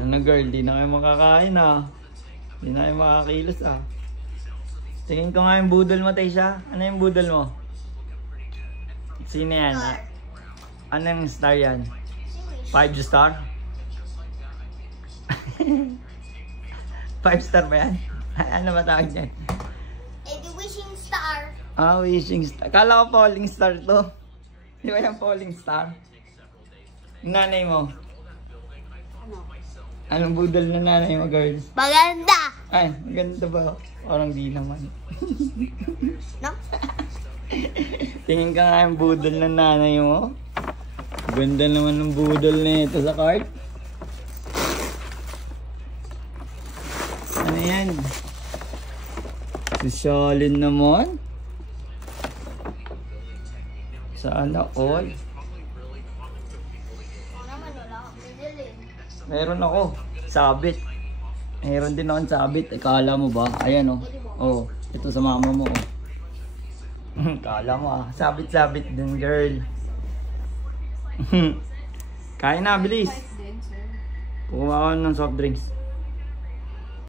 Ano girl, di na kayo makakain ah. Di na kayo makakilos ah. Tingin ko nga yung budol mo, Taysha. Ano yung budol mo? Sino yan? Anong star yan? 5 star? 5 star ba yan? Ano ba tawag dyan? The wishing star. Ah, wishing star. Kala ko falling star to. Di ba yung falling star? Yung nanay mo? Ano? Anong budol na nanay mo, girls? Maganda! Ay, maganda ba? Parang di naman. No? Tingin ka nga yung budol ng nanay mo. Ganda naman ng budol na ito sa card. Ano yan? Sosyalin naman. Sana all. Meron ako. Sabit. Meron din akong sabit. Kala mo ba? Ayan oh. Oh, ito sa mama mo oh. Kala mo ah. Sabit-sabit din girl. Kain na, bilis. Kumawa ng soft drinks.